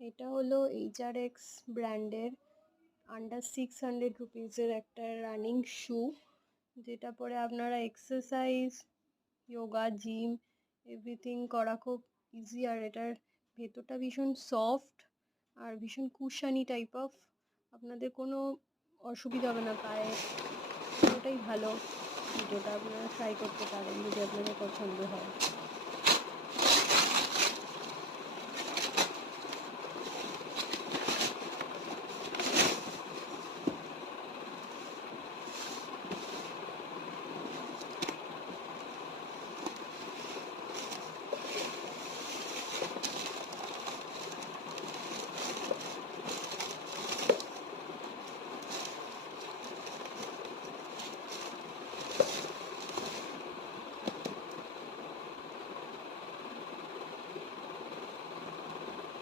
এটা হলো এইচআরএক্স ব্র্যান্ডের আন্ডার 600 রুপিসের একটা রানিং শু, যেটা পরে আপনারা এক্সারসাইজ, যোগা, জিম এভরিথিং করা খুব ইজি। আর এটার ভেতরটা ভীষণ সফট আর ভীষণ কুশানি টাইপ অফ, আপনাদের কোনো অসুবিধা হবে না পায়ে, পুরোটাই ভালো। জুতোটা আপনারা ট্রাই করতে পারেন যদি আপনাদের পছন্দ হয়।